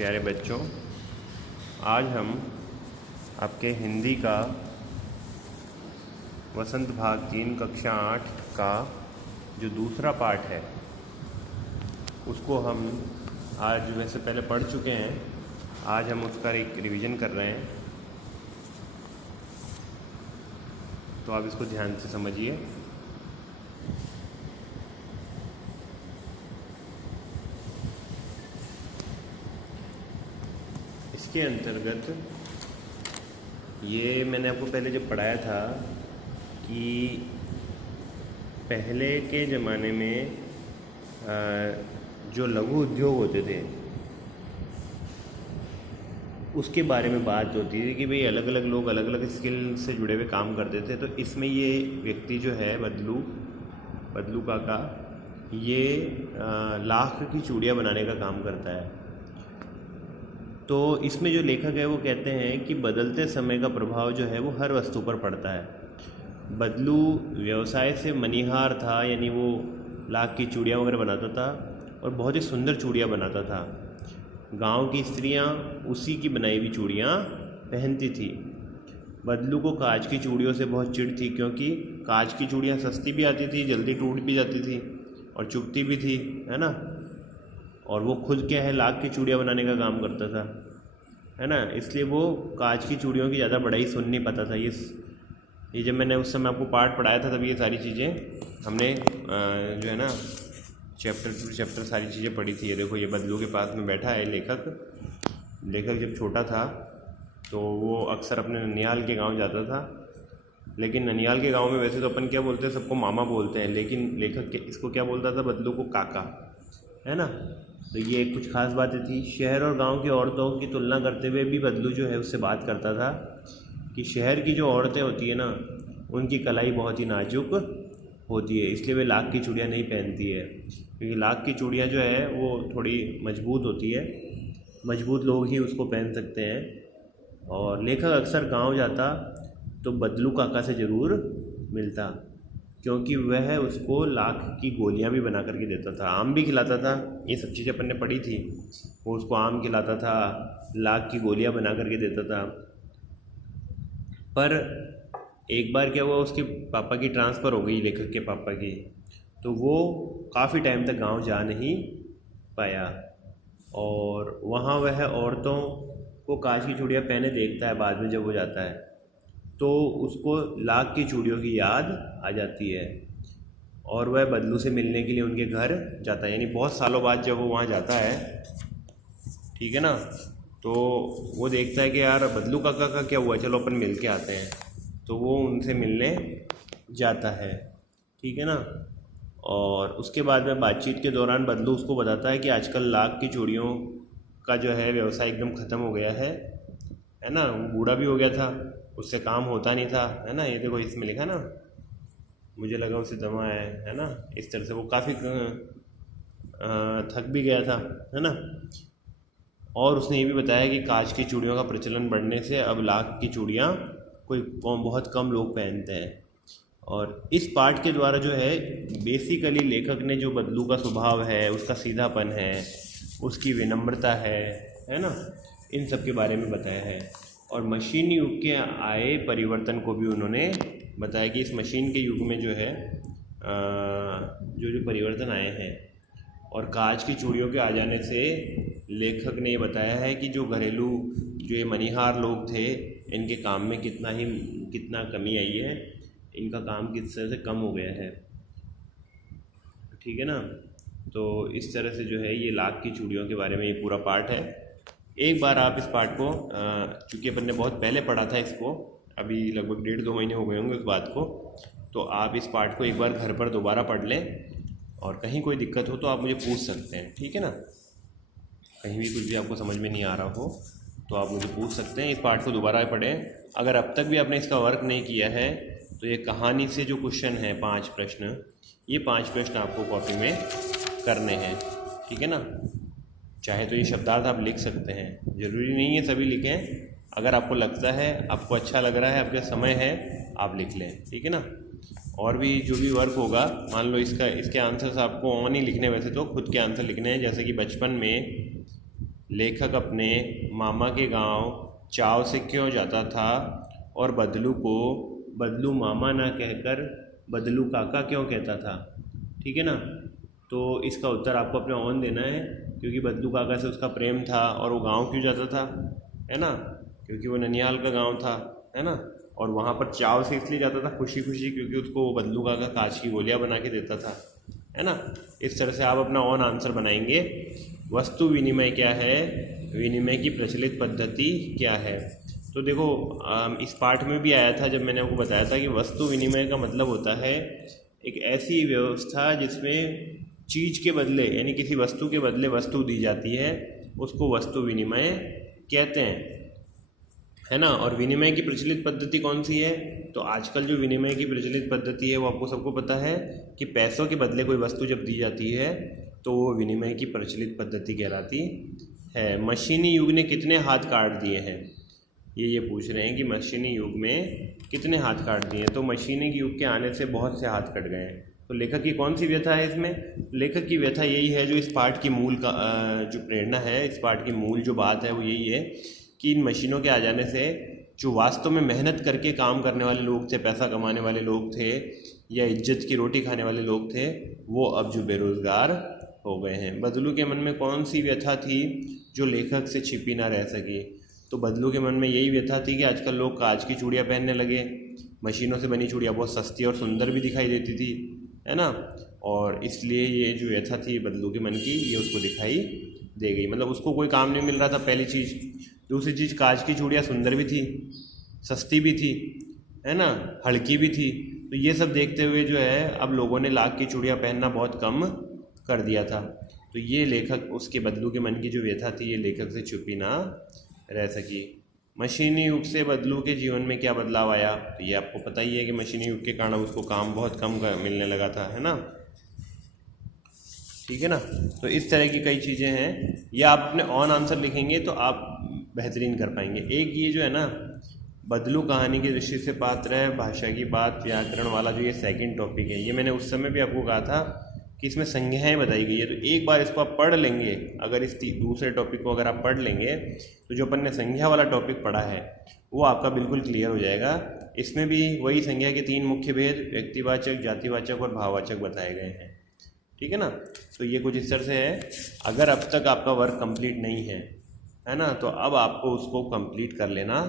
प्यारे बच्चों, आज हम आपके हिंदी का वसंत भाग 3 कक्षा 8 का जो दूसरा पाठ है उसको हम आज वैसे पहले पढ़ चुके हैं। आज हम उसका एक रिवीजन कर रहे हैं, तो आप इसको ध्यान से समझिए। इसके अंतर्गत ये मैंने आपको पहले जब पढ़ाया था कि पहले के ज़माने में जो लघु उद्योग होते थे उसके बारे में बात होती थी कि भाई अलग अलग लोग अलग अलग स्किल से जुड़े हुए काम करते थे। तो इसमें ये व्यक्ति जो है बदलू काका, ये लाख की चूड़ियाँ बनाने का काम करता है। तो इसमें जो लेखक है वो कहते हैं कि बदलते समय का प्रभाव जो है वो हर वस्तु पर पड़ता है। बदलू व्यवसाय से मनीहार था, यानी वो लाख की चूड़ियाँ वगैरह बनाता था और बहुत ही सुंदर चूड़ियाँ बनाता था। गांव की स्त्रियां उसी की बनाई हुई चूड़ियाँ पहनती थी। बदलू को कांच की चूड़ियों से बहुत चिढ़ थी, क्योंकि कांच की चूड़ियाँ सस्ती भी आती थी, जल्दी टूट भी जाती थी और चुभती भी थी, है ना। और वो खुद क्या है, लाख की चूड़ियाँ बनाने का काम करता था, है ना। इसलिए वो कांच की चूड़ियों की ज़्यादा बड़ाई सुन नहीं पाता था। ये जब मैंने उस समय आपको पाठ पढ़ाया था तब ये सारी चीज़ें हमने जो है ना चैप्टर टू चैप्टर सारी चीज़ें पढ़ी थी। ये देखो, ये बदलू के पास में बैठा है लेखक जब छोटा था तो वो अक्सर अपने ननिहाल के गांव जाता था। लेकिन ननिहाल के गांव में वैसे तो अपन क्या बोलते हैं, सबको मामा बोलते हैं, लेकिन लेखक इसको क्या बोलता था, बदलू को काका, है ना। तो ये कुछ खास बातें थी। शहर और गांव की औरतों की तुलना करते हुए भी बदलू जो है उससे बात करता था कि शहर की जो औरतें होती है ना, उनकी कलाई बहुत ही नाजुक होती है, इसलिए वे लाख की चूड़ियाँ नहीं पहनती है, क्योंकि लाख की चूड़ियाँ जो है वो थोड़ी मजबूत होती है, मजबूत लोग ही उसको पहन सकते हैं। और लेखक अक्सर गांव जाता तो बदलू काका से ज़रूर मिलता, क्योंकि वह उसको लाख की गोलियां भी बना करके देता था, आम भी खिलाता था। ये सब चीज़ें अपन ने पढ़ी थी। वो उसको आम खिलाता था, लाख की गोलियां बना करके देता था। पर एक बार क्या हुआ, उसके पापा की ट्रांसफ़र हो गई, लेखक के पापा की, तो वो काफ़ी टाइम तक गांव जा नहीं पाया। और वहाँ वह औरतों को कांच की चूड़ियाँ पहने देखता है। बाद में जब वो जाता है तो उसको लाख की चूड़ियों की याद आ जाती है और वह बदलू से मिलने के लिए उनके घर जाता है। यानी बहुत सालों बाद जब वो वहाँ जाता है, ठीक है ना, तो वो देखता है कि यार बदलू काका का क्या हुआ, चलो अपन मिल के आते हैं। तो वो उनसे मिलने जाता है, ठीक है ना। और उसके बाद में बातचीत के दौरान बदलू उसको बताता है कि आजकल लाख की चूड़ियों का जो है व्यवसाय एकदम ख़त्म हो गया है ना। वो बूढ़ा भी हो गया था, उससे काम होता नहीं था, है ना। ये देखो इसमें लिखा ना, मुझे लगा उसे दमा है ना। इस तरह से वो काफ़ी थक भी गया था, है ना। और उसने ये भी बताया कि कांच की चूड़ियों का प्रचलन बढ़ने से अब लाख की चूड़ियाँ बहुत कम लोग पहनते हैं। और इस पाठ के द्वारा जो है बेसिकली लेखक ने जो बदलू का स्वभाव है, उसका सीधापन है, उसकी विनम्रता है ना, इन सब के बारे में बताया है। और मशीन युग के आए परिवर्तन को भी उन्होंने बताया कि इस मशीन के युग में जो है जो परिवर्तन आए हैं। और कांच की चूड़ियों के आ जाने से लेखक ने ये बताया है कि जो घरेलू जो ये मनीहार लोग थे, इनके काम में कितना कमी आई है, इनका काम किस तरह से कम हो गया है, ठीक है ना। तो इस तरह से जो है ये लाख की चूड़ियों के बारे में ये पूरा पाठ है। एक बार आप इस पाठ को, चूँकि अपन ने बहुत पहले पढ़ा था इसको, अभी लगभग 1.5-2 महीने हो गए होंगे उस बात को, तो आप इस पाठ को एक बार घर पर दोबारा पढ़ लें। और कहीं कोई दिक्कत हो तो आप मुझे पूछ सकते हैं, ठीक है ना। कहीं भी कुछ भी आपको समझ में नहीं आ रहा हो तो आप मुझे पूछ सकते हैं। इस पाठ को दोबारा पढ़ें। अगर अब तक भी आपने इसका वर्क नहीं किया है तो ये कहानी से जो क्वेश्चन है 5 प्रश्न, ये 5 प्रश्न आपको कॉपी में करने हैं, ठीक है ना। चाहे तो ये शब्दार्थ आप लिख सकते हैं, ज़रूरी नहीं है सभी लिखें। अगर आपको लगता है, आपको अच्छा लग रहा है, आपके समय है, आप लिख लें, ठीक है ना। और भी जो भी वर्क होगा, मान लो इसके आंसर्स आपको ऑन ही लिखने, वैसे तो खुद के आंसर लिखने हैं। जैसे कि बचपन में लेखक अपने मामा के गांव चाव से क्यों जाता था और बदलू को बदलू मामा ना कहकर बदलू काका क्यों कहता था। ठीक है ना। तो इसका उत्तर आपको अपने ऑन देना है, क्योंकि बदलू काका से उसका प्रेम था और वो गांव क्यों जाता था, है ना, क्योंकि वो ननिहाल का गांव था, है ना। और वहाँ पर चाव से इसलिए जाता था खुशी खुशी, क्योंकि उसको वो बदलू काका कांच की गोलियाँ बना के देता था, है ना। इस तरह से आप अपना ऑन आंसर बनाएंगे। वस्तु विनिमय क्या है, विनिमय की प्रचलित पद्धति क्या है। तो देखो इस पाठ में भी आया था जब मैंने आपको बताया था कि वस्तु विनिमय का मतलब होता है एक ऐसी व्यवस्था जिसमें चीज़ के बदले यानी किसी वस्तु के बदले वस्तु दी जाती है, उसको वस्तु विनिमय कहते हैं, है ना। और विनिमय की प्रचलित पद्धति कौन सी है, तो आजकल जो विनिमय की प्रचलित पद्धति है वो आपको सबको पता है कि पैसों के बदले कोई वस्तु जब दी जाती है तो वो विनिमय की प्रचलित पद्धति कहलाती है। मशीनी युग ने कितने हाथ काट दिए हैं, ये पूछ रहे हैं कि मशीनी युग में कितने हाथ काट दिए हैं। तो मशीनी युग के आने से बहुत से हाथ कट गए हैं। तो लेखक की कौन सी व्यथा है इसमें, लेखक की व्यथा यही है जो इस पाठ की मूल का जो प्रेरणा है, इस पाठ की मूल जो बात है वो यही है कि इन मशीनों के आ जाने से जो वास्तव में मेहनत करके काम करने वाले लोग थे, पैसा कमाने वाले लोग थे या इज्जत की रोटी खाने वाले लोग थे, वो अब जो बेरोज़गार हो गए हैं। बदलू के मन में कौन सी व्यथा थी जो लेखक से छिपी ना रह सकी, तो बदलू के मन में यही व्यथा थी कि आजकल लोग कांच की चूड़ियाँ पहनने लगे, मशीनों से बनी चूड़ियाँ बहुत सस्ती और सुंदर भी दिखाई देती थी, है ना। और इसलिए ये जो व्यथा थी बदलू के मन की, ये उसको दिखाई दे गई। मतलब उसको कोई काम नहीं मिल रहा था, पहली चीज़। दूसरी चीज़, कांच की चूड़ियाँ सुंदर भी थी, सस्ती भी थी, है ना, हल्की भी थी। तो ये सब देखते हुए जो है अब लोगों ने लाख की चूड़ियाँ पहनना बहुत कम कर दिया था। तो ये लेखक, उसके बदलू के मन की जो व्यथा थी, ये लेखक से छुपी ना रह सकी। मशीनी युग से बदलू के जीवन में क्या बदलाव आया, तो ये आपको पता ही है कि मशीनी युग के कारण उसको काम बहुत कम मिलने लगा था, है ना। ठीक है ना। तो इस तरह की कई चीज़ें हैं, ये आप अपने ऑन आंसर लिखेंगे तो आप बेहतरीन कर पाएंगे। एक ये जो है ना, बदलू कहानी के दृष्टि से पात्र है, भाषा की बात, व्याकरण वाला जो ये सेकंड टॉपिक है, ये मैंने उस समय भी आपको कहा था कि इसमें संज्ञाएँ बताई गई है। तो एक बार इसको आप पढ़ लेंगे, अगर इस दूसरे टॉपिक को अगर आप पढ़ लेंगे तो जो अपन ने संज्ञा वाला टॉपिक पढ़ा है वो आपका बिल्कुल क्लियर हो जाएगा। इसमें भी वही संज्ञा के 3 मुख्य भेद, व्यक्तिवाचक, जातिवाचक और भाववाचक बताए गए हैं। ठीक है ना। तो ये कुछ इस तरह से है। अगर अब तक आपका वर्क कंप्लीट नहीं है, है ना, तो अब आपको उसको कंप्लीट कर लेना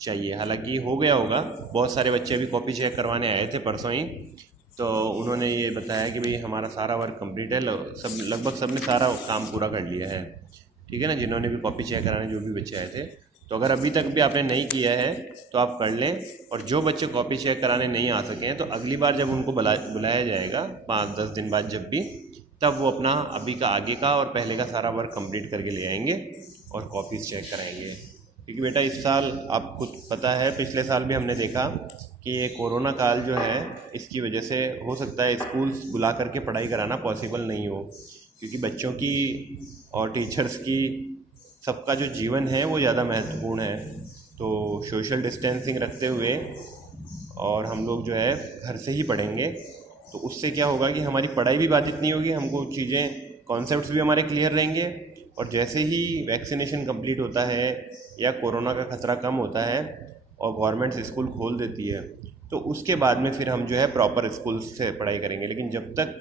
चाहिए। हालांकि हो गया होगा, बहुत सारे बच्चे अभी कॉपी चेक करवाने आए थे परसों ही, तो उन्होंने ये बताया कि भाई हमारा सारा वर्क कंप्लीट है, सब लगभग सब ने सारा काम पूरा कर लिया है। ठीक है ना, जिन्होंने भी कॉपी चेक कराने जो भी बच्चे आए थे। तो अगर अभी तक भी आपने नहीं किया है तो आप कर लें, और जो बच्चे कॉपी चेक कराने नहीं आ सके हैं तो अगली बार जब उनको बुलाया जाएगा 5-10 दिन बाद जब भी, तब वो अपना अभी का आगे का और पहले का सारा वर्क कंप्लीट करके ले आएंगे और कॉपीज़ चेक कराएंगे। क्योंकि बेटा इस साल आपको पता है, पिछले साल भी हमने देखा कि ये कोरोना काल जो है, इसकी वजह से हो सकता है स्कूल्स बुला करके पढ़ाई कराना पॉसिबल नहीं हो, क्योंकि बच्चों की और टीचर्स की, सबका जो जीवन है वो ज़्यादा महत्वपूर्ण है। तो सोशल डिस्टेंसिंग रखते हुए और हम लोग जो है घर से ही पढ़ेंगे, तो उससे क्या होगा कि हमारी पढ़ाई भी बाधित नहीं होगी, हमको चीज़ें, कॉन्सेप्ट्स भी हमारे क्लियर रहेंगे। और जैसे ही वैक्सीनेशन कंप्लीट होता है या कोरोना का खतरा कम होता है और गवर्नमेंट स्कूल खोल देती है, तो उसके बाद में फिर हम जो है प्रॉपर स्कूल से पढ़ाई करेंगे। लेकिन जब तक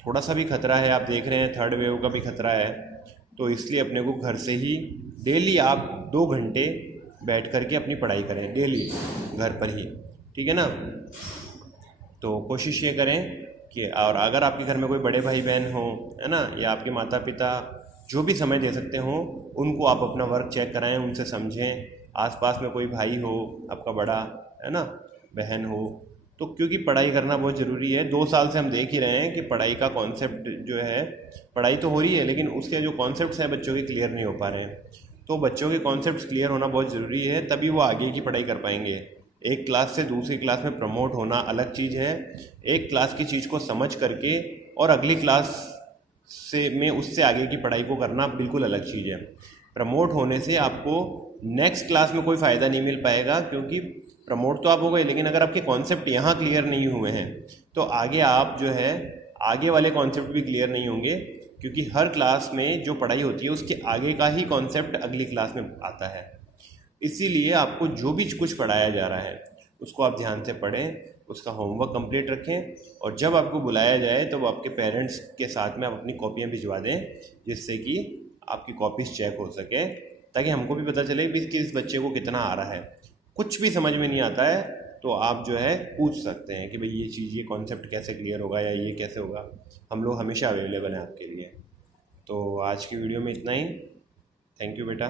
थोड़ा सा भी खतरा है, आप देख रहे हैं 3rd वेव का भी खतरा है, तो इसलिए अपने को घर से ही डेली आप 2 घंटे बैठ करके अपनी पढ़ाई करें, डेली घर पर ही। ठीक है ना। तो कोशिश ये करें कि, और अगर आपके घर में कोई बड़े भाई बहन हो, है ना, या आपके माता पिता जो भी समय दे सकते हो, उनको आप अपना वर्क चेक कराएं, उनसे समझें। आसपास में कोई भाई हो आपका बड़ा, है ना, बहन हो, तो क्योंकि पढ़ाई करना बहुत ज़रूरी है। 2 साल से हम देख ही रहे हैं कि पढ़ाई का कॉन्सेप्ट जो है, पढ़ाई तो हो रही है लेकिन उसके जो कॉन्सेप्ट्स हैं बच्चों के क्लियर नहीं हो पा रहे हैं। तो बच्चों के कॉन्सेप्ट्स क्लियर होना बहुत ज़रूरी है, तभी वो आगे की पढ़ाई कर पाएंगे। एक क्लास से दूसरी क्लास में प्रमोट होना अलग चीज़ है, एक क्लास की चीज़ को समझ करके और अगली क्लास से में उससे आगे की पढ़ाई को करना बिल्कुल अलग चीज़ है। प्रमोट होने से आपको नेक्स्ट क्लास में कोई फ़ायदा नहीं मिल पाएगा, क्योंकि प्रमोट तो आप हो गए, लेकिन अगर आपके कॉन्सेप्ट यहाँ क्लियर नहीं हुए हैं तो आगे आप जो है, आगे वाले कॉन्सेप्ट भी क्लियर नहीं होंगे। क्योंकि हर क्लास में जो पढ़ाई होती है उसके आगे का ही कॉन्सेप्ट अगली क्लास में आता है। इसीलिए आपको जो भी कुछ पढ़ाया जा रहा है उसको आप ध्यान से पढ़ें, उसका होमवर्क कंप्लीट रखें, और जब आपको बुलाया जाए तो वो आपके पेरेंट्स के साथ में आप अपनी कॉपियाँ भिजवा दें, जिससे कि आपकी कॉपीज़ चेक हो सके, ताकि हमको भी पता चले कि इस बच्चे को कितना आ रहा है। कुछ भी समझ में नहीं आता है तो आप जो है पूछ सकते हैं कि भाई ये चीज़, ये कॉन्सेप्ट कैसे क्लियर होगा या ये कैसे होगा। हम लोग हमेशा अवेलेबल हैं आपके लिए। तो आज की वीडियो में इतना ही। थैंक यू बेटा।